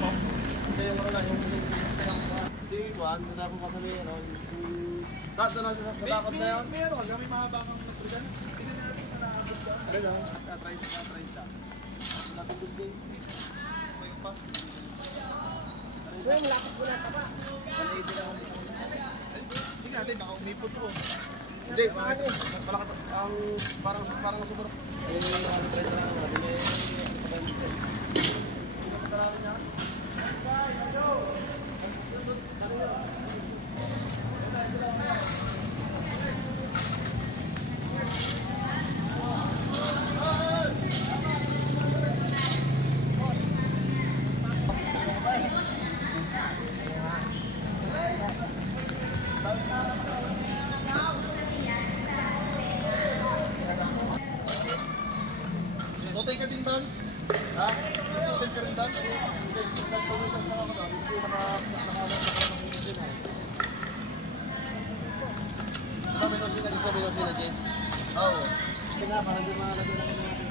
Hindi, yung ano na, yung hindi, kuhaan mo na akong kasali, ano, tato na sa lakot na yun. Meron ka, may mahaba kang nagpagano. Hindi na natin malaabot ka. Ano lang, try siya. Natulog din. May pa. Yung lakot mo na ka pa. Kanaydi na kami. Hindi natin, baka umipot ko. Hindi, malakat ang parang sobrang. Eh, ano try na lang, natin may pagkakatalaan niya. Total ka din doon? Ha? Total ka rin doon? Hindi, nagpawisan na ako doon. Hindi nakakamit din eh. May nosin na gusto, may nosin na James. Oo. Kasi nga, parang di makalagay na kami natin.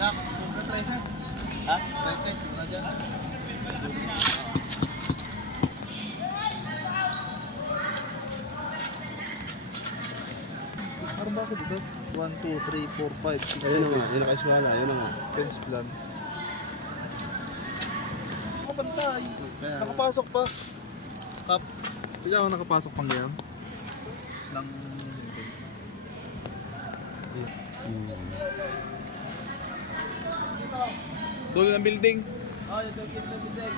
Nak, sobrang tricep. Ha? Tricep, wala dyan. Parang bakit dito? 1, 2, 3, 4, 5, 6, 7. Ayun nga, yun ang kaiswala, yun ang nga. Fence plan. Kapantay. Nakapasok pa. Up. Sila ako nakapasok pang ganyan. Lang. Dulo ng building. Oh, yung dogit na biday.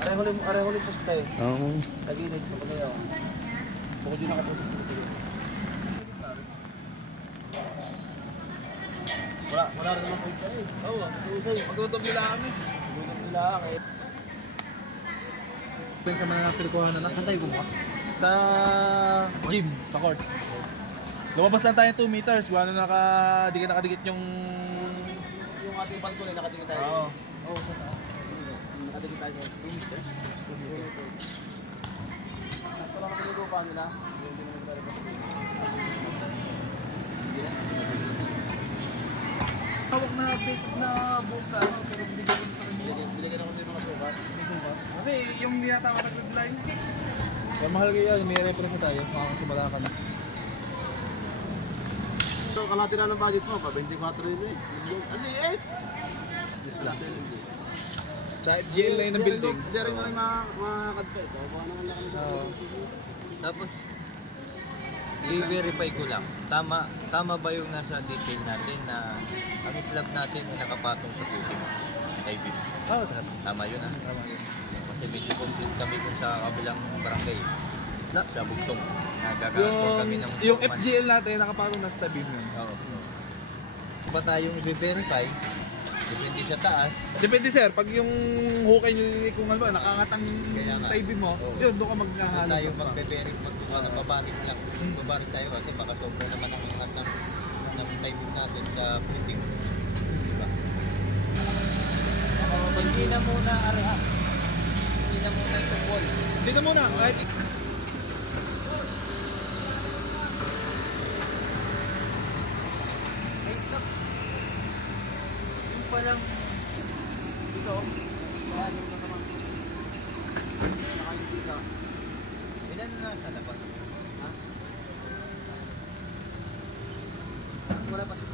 Areho rin posta eh. Oo. Taginid ko na yun. Bukod yun nakaposto sa taginid. Wala rin naman sa eh. Oo, magdudog nila kami. Tulog nila eh. Sa mga pinikuhan na Saan tayo gumawa? sa gym, sa court. Lumabas lang tayo 2 meters. Kung ano di ka nakadikit yung... Yung ating balkon ay nakatingin tayo. Oo. Oo, sa taas. Nakatingin tayo. 2 meters? 2 meters. Ito lang ang pinigupan nila. Hindi naman tayo pa. Tawag na date na book na ano, pero hindi ko rin pa rin. Binigyan ako ng mga sukat. Kasi yung niyata ka nag-deadline. Kaya mahal kayo yan, may reference na tayo. Makakasumala ka na. So, kalahati na ng budget mo pa, 24 rin eh. Ano eh? Kalahati rin eh. Sa FGL line ng building. Hindi rin na rin makakadpay. So, baka naman na kami. Tapos, i-verify ko lang. Tama ba yung nasa detail natin na ang slab natin ay nakapatong sa puting IV? Oo, sir. Tama yun ah. Tama yun. Kasi medyo complete kami kung sa kabilang barangay. Sa Bugtong. Nagagawa kami ng... Yung FGL natin, nakapatong na sa tabim yun. Oo. Kung ba tayong i-verify, depende sa taas. Depende sir, pag yung hukay nyo kung ano ba, nakangatang Kaya nga. tabim mo, Oo. yun, doon ka Kung magkahalo. tayo mag-verify, magbabaris lang. Magbabaris tayo kasi baka sobra naman ang angat ng timing natin sa puting. Diba? Hindi na muna area. Hindi na muna itong wall. Dito muna, kahit Ay, stop. Yung palang dito, yan yung nakamang nakayusin ka. Ilan na sa labas? Ha? Wala pa si